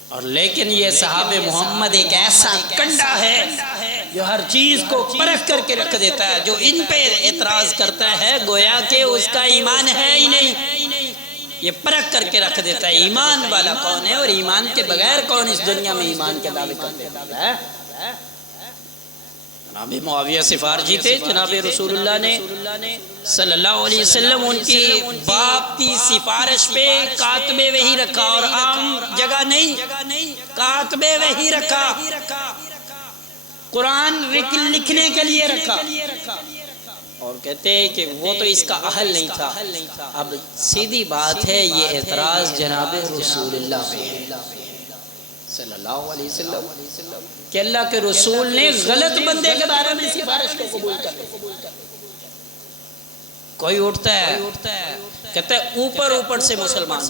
اور لیکن یہ صحاب محمد ایک ایسا کنڈا ہے جو ہر چیز کو پرکھ کر کے رکھ دیتا ہے، جو ان پہ اعتراض کرتا ہے گویا کہ اس کا ایمان ہے ہی نہیں، یہ پرکھ کر کے رکھ دیتا ہے ایمان والا کون ہے اور ایمان کے بغیر کون اس دنیا میں ایمان کے دعوے کرتا ہے۔ جناب معاویہ سفارشی تھے، جناب رسول اللہ نے صلی اللہ علیہ وسلم ان کی باپ کی سفارش پہ کاتب وحی رکھا، اور عام جگہ نہیں، کاتب وحی رکھا، قرآن لکھنے کے لیے رکھا، اور کہتے ہیں کہ وہ تو اس کا اہل نہیں تھا۔ اب سیدھی بات ہے یہ اعتراض جناب رسول اللہ پہ صلی اللہ علیہ وسلم کہ اللہ کے رسول نے غلط بندے کے بارے میں سفارش کو قبول کر لیا۔ کوئی اٹھتا ہے کہتا ہے اوپر سے مسلمان،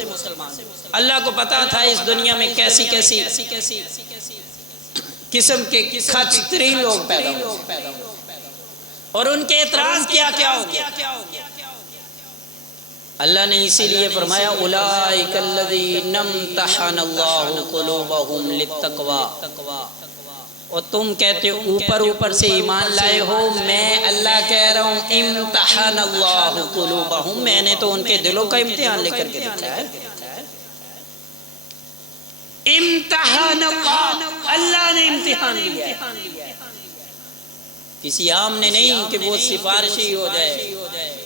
اللہ کو پتا تھا اس دنیا میں کیسی قسم کے کھچ ترین لوگ پیدا ہوئے، اور ان کے اعتراض کیا ہو گیا۔ اللہ نے اسی لیے فرمایا اولئک الذین امتحن اللہ قلوبہم للتقوی۔ اور تم کہتے ہو اوپر سے ایمان لائے ہو، میں اللہ کہہ رہا ہوں امتحن اللہ قلوبہم، میں نے تو ان کے دلوں کا امتحان لے کر کے دکھا ہے۔ امتحان اللہ نے امتحان لیا ہے، کسی عام نے نہیں کہ وہ سفارشی ہو جائے۔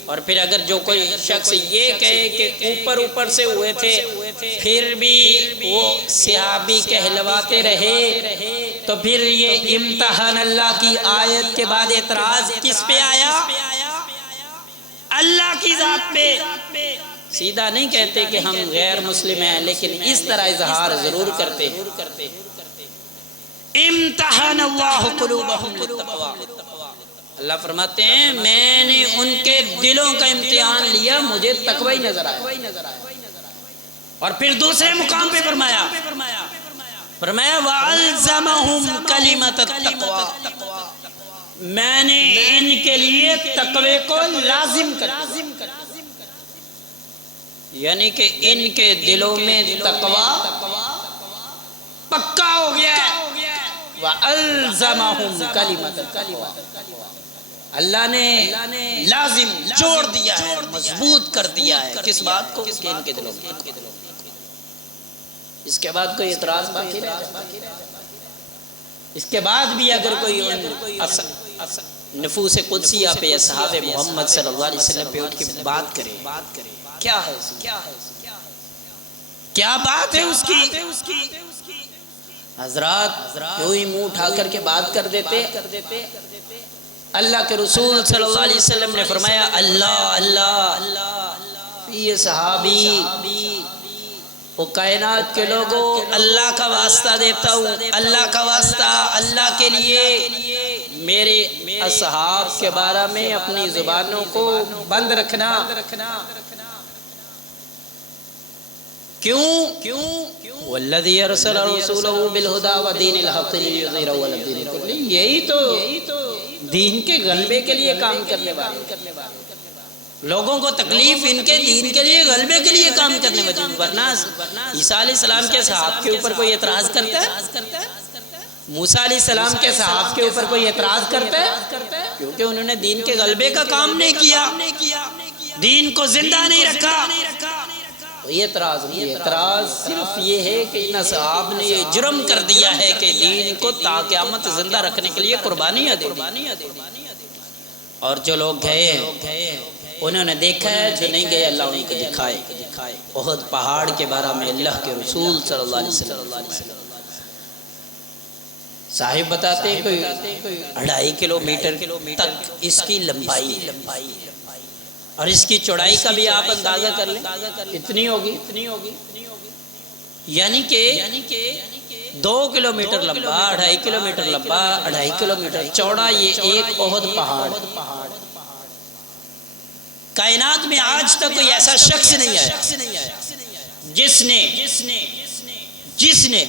اور پھر اگر جو کوئی شخص یہ کہے کہ اوپر سے ہوئے تھے پھر بھی وہ صحابی کہلواتے رہے، تو پھر یہ امتحان اللہ کی آیت کے بعد اعتراض کس پہ آیا؟ اللہ کی ذات پہ۔ سیدھا نہیں کہتے کہ ہم غیر مسلم ہیں، لیکن اس طرح اظہار ضرور کرتے ہیں۔ امتحان اللہ قلوبہم للتقوی، اللہ فرماتے ہیں میں نے ان کے دلوں کا امتحان لیا، مجھے تقوی نظر آیا۔ اور پھر دوسرے مقام پہ فرمایا وَأَلْزَمَهُمْ كَلِمَةَ التَّقْوَى، میں نے ان کے لیے تقوی کو لازم کر دیا، یعنی کہ ان کے دلوں میں تقوی پکا ہو گیا۔ وَأَلْزَمَهُمْ كَلِمَةَ التَّقْوَى، اللہ نے لازم جوڑ دیا ہے، مضبوط کر دیا ہے کس بات کو؟ کہ ان کے دلوں میں۔ اس کے بعد کوئی اعتراض باقی رہے؟ اس کے بعد بھی اگر کوئی نفوس قدسیہ پہ، اصحاب محمد صلی اللہ علیہ وسلم پہ اٹھ کے بات کرے، کیا ہے کیا بات ہے اس کی؟ حضرات یوں ہی منہ اٹھا کر کے بات کر دیتے۔ اللہ کے رسول صلی اللہ علیہ وسلم نے فرمایا اللہ اللہ، یہ صحابی وہ کائنات کے لوگوں اللہ کا واسطہ دیتا ہوں، اللہ کا واسطہ، اللہ کے لیے میرے اصحاب کے بارے میں اپنی زبانوں کو بند رکھنا۔ کیوں؟ والذی ارسل رسولہ بالہدی ودین الحق لیظہرہ علی الدین کلہ، یہی تو دین کے غلبے کے لیے کام کرنے والے، لوگوں کو تکلیف ان کے دین کے لیے غلبے کے لیے کام کرنے والے۔ ورنہ عیسیٰ علیہ السلام کے صحاب کے اوپر کوئی اعتراض کرتا ہے؟ موسیٰ علیہ السلام کے صحاب کے اوپر کوئی اعتراض کرتا ہے؟ کیونکہ انہوں نے دین کے غلبے کا کام نہیں کیا، دین کو زندہ نہیں رکھا۔ یہ اعتراض صرف یہ ہے کہ ان صحاب نے یہ جرم کر دیا ہے کہ دین کو تا قیامت زندہ رکھنے کے لیے قربانیاں دے دی۔ اور جو لوگ گئے انہوں نے دیکھا ہے، جو نہیں گئے اللہ ان کو دکھائے۔ احد پہاڑ کے بارے میں اللہ کے رسول صلی اللہ علیہ وسلم صاحب بتاتے ہیں کوئی 2.5 کلومیٹر تک اس کی لمبائی اور اس کی چوڑائی کا بھی آپ اندازہ کر لیں، اتنی ہوگی، یعنی کہ 2 کلومیٹر لمبا، 2.5 کلومیٹر لمبا، 2.5 کلومیٹر چوڑا یہ ایک احد پہاڑ۔ کائنات میں آج تک کوئی ایسا شخص نہیں آیا جس نے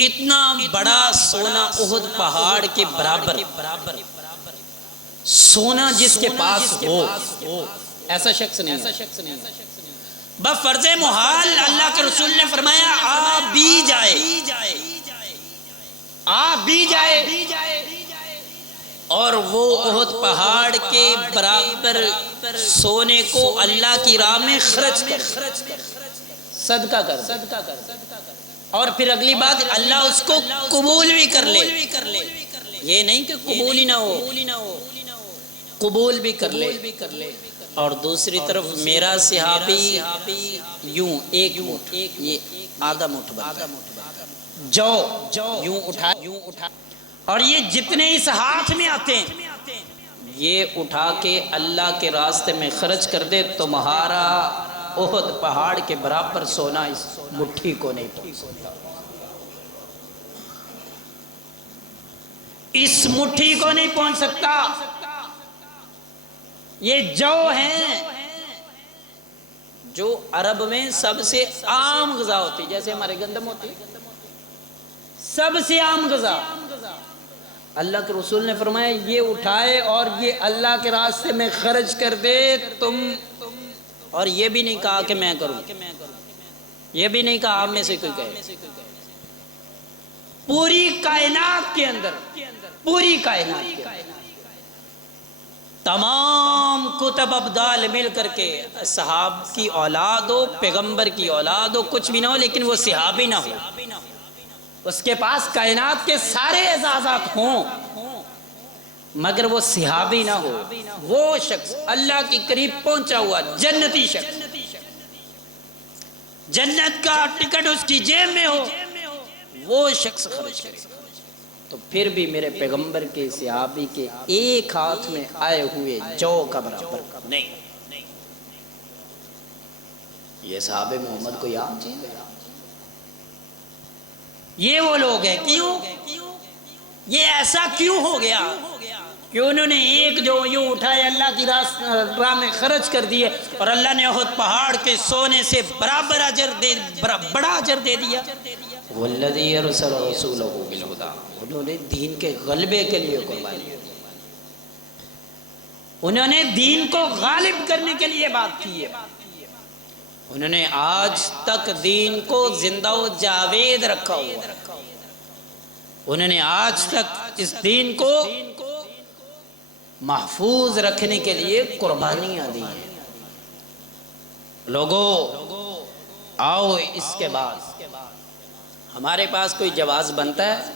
اتنا بڑا سونا احد پہاڑ کے برابر سونا جس کے پاس ہو، ایسا شخص نہیں۔ بفرض محال اللہ کے رسول نے فرمایا آ بھی جائے اور وہ احد پہاڑ کے برابر سونے کو اللہ کی راہ میں خرچ کر، صدقہ کر، اور پھر اگلی بات اللہ اس کو قبول بھی کر لے۔ یہ نہیں کہ قبول ہی نہ ہو، قبول بھی کر لے۔ اور دوسری طرف میرا صحابی یوں ایک مٹھ، یہ آدھا مٹھ بنتا ہے، جو یوں اٹھا، اور یہ جتنے اس ہاتھ میں آتے ہیں یہ اٹھا کے اللہ کے راستے میں خرچ کر دے، تمہارا احد پہاڑ کے برابر سونا اس مٹھی کو نہیں پہنچ سکتا، اس مٹھی کو نہیں پہنچ سکتا۔ یہ جو ہیں جو عرب میں سب سے عام غذا ہوتی، جیسے ہمارے گندم ہوتی، سب سے عام غذا، اللہ کے رسول نے فرمایا یہ اٹھائے اور یہ اللہ کے راستے میں خرچ کر دے تم، اور یہ بھی نہیں کہا کہ میں کروں، یہ بھی نہیں کہا آپ میں سے کوئی کہے، پوری کائنات کے اندر تمام کتب ابدال مل کر کے صحاب کی اولاد ہو، پیغمبر کی اولاد ہو، کچھ بھی نہ ہو، لیکن وہ صحابی نہ ہو، اس کے پاس کائنات کے سارے اعزازات ہوں مگر وہ صحابی نہ ہو، وہ شخص اللہ کے قریب پہنچا ہوا جنتی شخص، جنت کا ٹکٹ اس کی جیب میں ہو، وہ شخص خرچ کرے، تو پھر بھی میرے پیغمبر کے صحابی کے ایک ہاتھ میں آئے ہوئے جو کا برابر نہیں۔ یہ صحابہ محمد کو یاد چیز ہے، یہ وہ لوگ ہیں۔ کیوں یہ ایسا کیوں ہو گیا کہ انہوں نے ایک جو یوں اٹھائے اللہ کی راہ میں خرچ کر دیے اور اللہ نے احد پہاڑ کے سونے سے برابر اجر دے، بڑا اجر دے دیا۔ والذی ارسل رسولہ بالہدی، انہوں نے دین کے غلبے کے لیے قربانی، انہوں نے دین کو غالب کرنے کے لیے بات کی ہے، انہوں نے آج تک دین کو زندہ و جاوید رکھا ہوا، انہوں نے آج تک اس دین کو محفوظ رکھنے کے لیے قربانیاں دی ہیں۔ لوگوں آؤ، اس کے بعد ہمارے پاس کوئی جواز بنتا ہے؟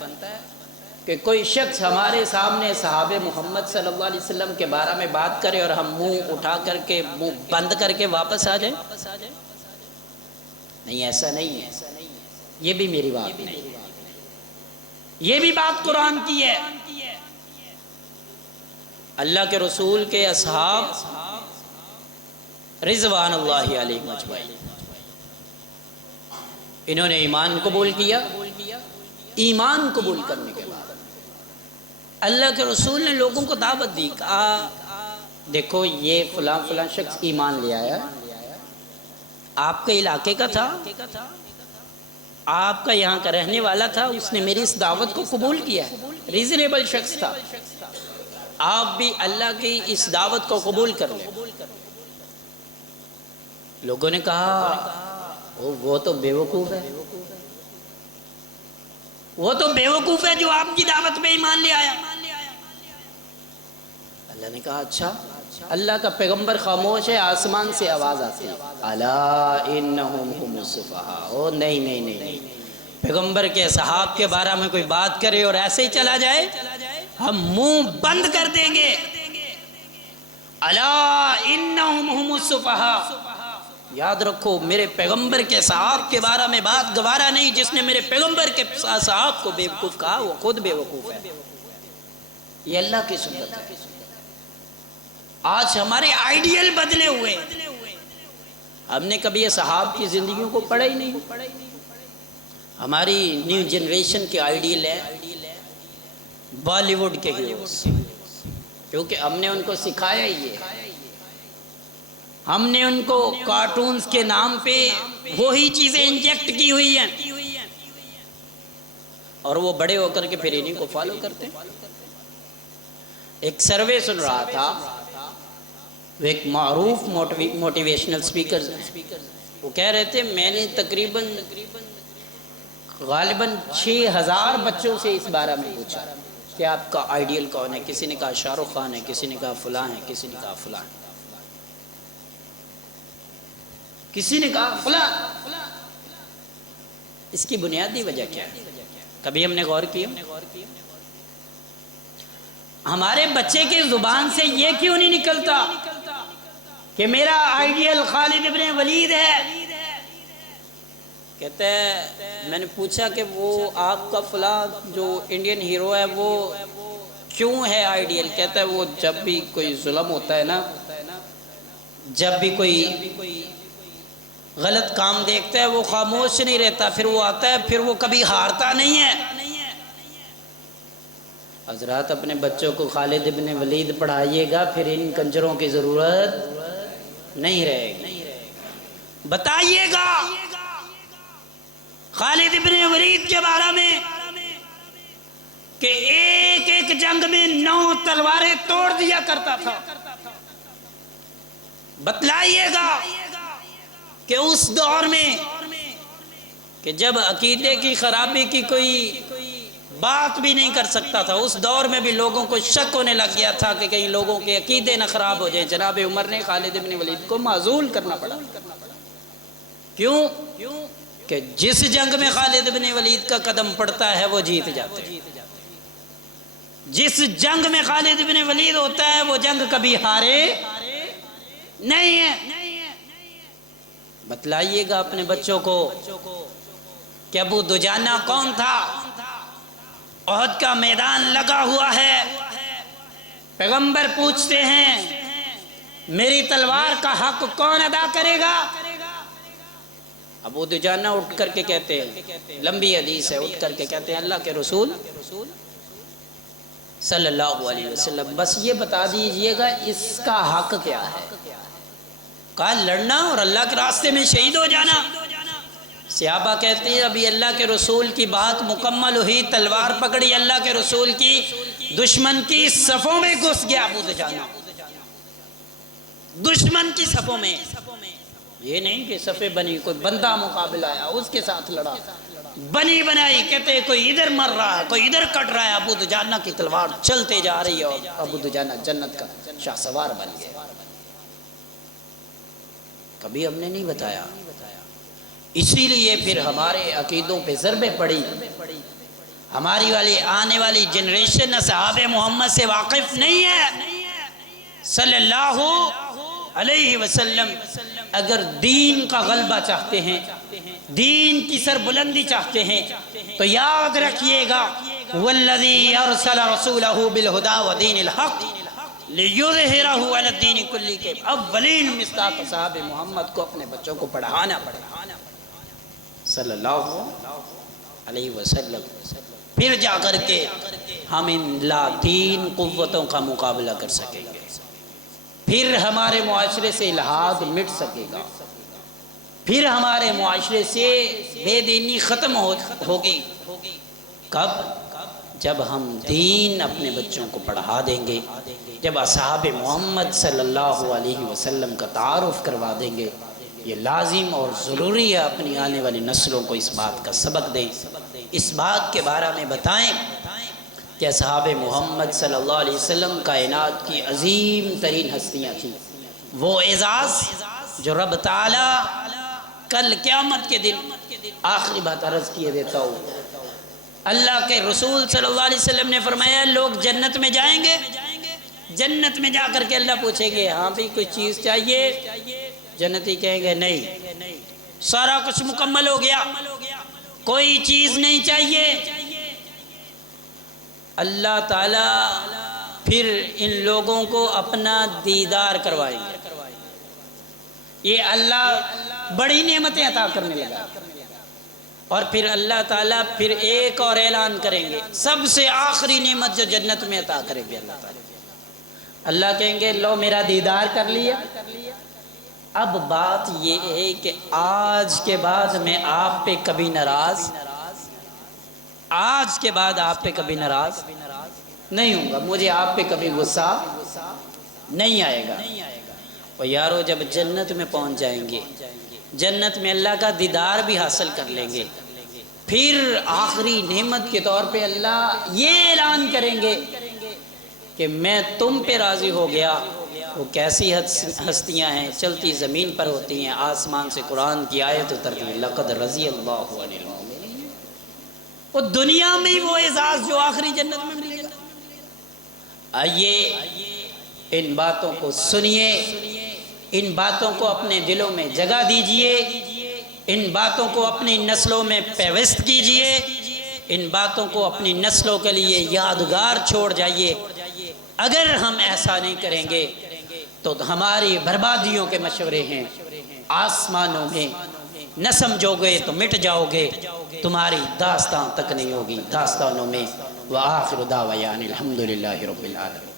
کہ کوئی شخص ہمارے سامنے صحابہ محمد صلی اللہ علیہ وسلم کے بارے میں بات کرے اور ہم منہ اٹھا کر کے منہ بند کر کے واپس آ جائیں؟ نہیں، ایسا نہیں ہے. یہ بھی میری بات نہیں، یہ بھی بات قرآن کی ہے. اللہ کے رسول کے اصحاب رضوان اللہ علیہم اجمعین، انہوں نے ایمان قبول کیا. ایمان قبول کرنے کے بعد اللہ کے رسول نے لوگوں کو دعوت دی، کہا دیکھو یہ فلاں فلاں شخص ایمان لے آیا، آپ کے علاقے کا تھا، آپ کا یہاں کا رہنے والا تھا، اس نے میری اس دعوت کو قبول کیا ہے، ریزنیبل شخص تھا، آپ بھی اللہ کی اس دعوت کو قبول کر لیں. لوگوں نے کہا وہ تو بیوقوف ہے، وہ تو بیوقوف ہے جو آپ کی دعوت میں ایمان لے آیا. اللہ نے کہا اچھا، اللہ کا پیغمبر خاموش ہے، آسمان سے آواز آتی ہے الا انہم هم السفہاء. نہیں نہیں نہیں نہیں، پیغمبر کے صحاب کے بارے میں کوئی بات کرے اور ایسے ہی چلا جائے ہم منہ بند کر دیں گے. الا انہم هم السفہاء، یاد رکھو میرے پیغمبر کے صحاب کے بارے میں بات گوارا نہیں. جس نے میرے پیغمبر کے صحاب کو بیوقوف کہا وہ خود بیوقوف ہے. یہ اللہ کی سنت ہے. آج ہمارے آئیڈیل بدلے ہوئے، ہم نے کبھی یہ صحاب کی زندگیوں کو پڑھا ہی نہیں. ہماری نیو جنریشن کے آئیڈیل ہے بالی ووڈ کے ہیروز، کیونکہ ہم نے ان کو سکھایا ہی ہے. ہم نے ان کو کارٹونز کے نام پہ وہی چیزیں انجیکٹ کی ہوئی ہیں اور وہ بڑے ہو کر کے پھر انہیں کو فالو کرتے ہیں. ایک سروے سن رہا تھا، وہ ایک معروف موٹیویشنل سپیکر ہیں، وہ کہہ رہے تھے میں نے غالباً 6000 بچوں سے اس بارے میں پوچھا کہ آپ کا آئیڈیل کون ہے. کسی نے کہا شاہ رخ خان ہے، کسی نے کہا فلاں ہے، کسی نے کہا فلاں ہے، کسی نے کہا فلاں. اس کی بنیادی وجہ کیا ہے؟ کبھی ہم نے غور کیا؟ ہمارے بچے کی زبان سے یہ کیوں نہیں نکلتا کہ میرا آئیڈیل خالد ابن ولید ہے؟ کہتے ہیں میں نے پوچھا کہ وہ آپ کا فلاں جو انڈین ہیرو ہے وہ کیوں ہے آئیڈیل؟ کہتا ہے وہ جب بھی کوئی ظلم ہوتا ہے نا، جب بھی کوئی غلط کام دیکھتا ہے وہ خاموش نہیں رہتا، پھر وہ آتا ہے، پھر وہ کبھی ہارتا نہیں ہے. حضرات اپنے بچوں کو خالد ابن ولید پڑھائیے گا، پھر ان کنجروں کی ضرورت نہیں رہے گی. بتائیے گا خالد ابن ولید کے بارے میں کہ ایک ایک جنگ میں 9 تلواریں توڑ دیا کرتا تھا. بتلائیے گا کہ اس دور میں کہ جب عقیدے کی خرابی کی کوئی بات بھی نہیں کر سکتا تھا، اس دور میں بھی لوگوں کو شک ہونے لگ گیا تھا کہ کئی لوگوں کے عقیدے نہ خراب ہو جائیں. جناب عمر نے خالد ابن ولید کو معزول کرنا پڑا. کیوں؟ کہ جس جنگ میں خالد ابن ولید کا قدم پڑتا ہے وہ جیت جاتے ہیں. جس جنگ میں خالد ابن ولید ہوتا ہے وہ جنگ کبھی ہارے نہیں ہے. بتلائیے گا اپنے بچوں کو کہ ابو دجانہ کون تھا؟ احد کا میدان لگا ہوا ہے، پیغمبر پوچھتے ہیں میری تلوار کا حق کون ادا کرے گا؟ ابو دجانہ اٹھ کر کے کہتے ہیں، لمبی حدیث ہے، اٹھ کر کے کہتے ہیں اللہ کے رسول صلی اللہ علیہ وسلم بس یہ بتا دیجئے گا اس کا حق کیا ہے؟ کہا لڑنا اور اللہ کے راستے میں شہید ہو جانا. صحابہ کہتے ہیں ابھی اللہ کے رسول کی بات مکمل ہوئی، تلوار پکڑی اللہ کے رسول کی، دشمن کی صفوں میں گھس گیا ابو دجانہ، دشمن کی صفوں میں. یہ نہیں کہ صفیں بنی، کوئی بندہ مقابل آیا اس کے ساتھ لڑا، بنی بنائی. کہتے کوئی ادھر مر رہا ہے، کوئی ادھر کٹ رہا ہے، ابو دجانہ کی تلوار چلتے جا رہی ہے اور ابو دجانہ جنت کا شاہ سوار بن گیا. کبھی ہم نے نہیں اسی لیے پھر ہمارے عقیدوں پہ ضربیں پڑی، ہماری والی آنے والی جنریشن اصحاب محمد سے واقف نہیں ہے صلی اللہ علیہ وسلم۔ اگر دین کا غلبہ چاہتے ہیں، دین کی سربلندی چاہتے ہیں تو یاد رکھیے گا والذی ارسل رسولہ بالہدی ودین الحق لیظہرہ علی الدین کلہ کے اولین مصداق صحاب محمد کو اپنے بچوں کو پڑھانا پڑے صلی اللہ علیہ وسلم، پھر جا کر کے ہم ان لا دین قوتوں کا مقابلہ کر سکیں گے، پھر ہمارے معاشرے سے الحاد مٹ سکے گا، پھر ہمارے معاشرے سے بے دینی ختم ہوگی۔ کب؟ جب ہم دین اپنے بچوں کو پڑھا دیں گے، جب اصحاب محمد صلی اللہ علیہ وسلم کا تعارف کروا دیں گے۔ یہ لازم اور ضروری ہے اپنی آنے والی نسلوں کو اس بات کا سبق دیں، اس بات کے بارے میں بتائیں کہ اصحاب محمد صلی اللہ علیہ وسلم کائنات کی عظیم ترین ہستیاں تھیں، وہ اعزاز جو رب تعالی کل قیامت کے دن، آخری بات عرض کیے دیتا ہوں، اللہ کے رسول صلی اللہ علیہ وسلم نے فرمایا لوگ جنت میں جائیں گے، جنت میں جا کر کے اللہ پوچھیں گے ہاں بھی کوئی چیز چاہیے؟ جنتی کہیں گے نہیں، سارا کچھ مکمل ہو گیا، کوئی چیز نہیں چاہیے۔ اللہ تعالی پھر ان لوگوں کو اپنا دیدار کروائیں گے، یہ اللہ بڑی نعمتیں عطا کرنے لگا، اور پھر اللہ تعالیٰ پھر ایک اور اعلان کریں گے، سب سے آخری نعمت جو جنت میں عطا کریں گے اللہ تعالیٰ، اللہ کہیں گے لو میرا دیدار کر لیا۔ اب بات یہ ہے کہ آج کے بعد میں آپ پہ کبھی ناراض، آج کے بعد آپ پہ کبھی ناراض نہیں ہوں گا، مجھے آپ پہ کبھی غصہ نہیں آئے گا۔ اور یارو جب جنت میں پہنچ جائیں گے، جنت میں اللہ کا دیدار بھی حاصل کر لیں گے، پھر آخری نعمت کے طور پہ اللہ یہ اعلان کریں گے کہ میں تم پہ راضی ہو گیا۔ وہ کیسی ہستیاں ہیں، چلتی زمین پر ہوتی ہیں، آسمان سے قرآن کی آیت اترتی ہے لقد رضی اللہ عن المؤمنین، وہ دنیا میں ہی وہ اعزاز جو آخری جنت میں ملے گا۔ آئیے ان باتوں کو سنیے، ان باتوں کو اپنے دلوں میں جگہ دیجئے، ان باتوں کو اپنی نسلوں میں پیوست کیجئے، ان باتوں کو اپنی نسلوں کے لیے یادگار چھوڑ جائیے۔ اگر ہم ایسا نہیں کریں گے تو ہماری بربادیوں کے مشورے ہیں آسمانوں میں، نہ سمجھو گے تو مٹ جاؤ گے، تمہاری داستان تک نہیں ہوگی داستانوں میں۔ وآخر دعوانا الحمدللہ رب العالمین۔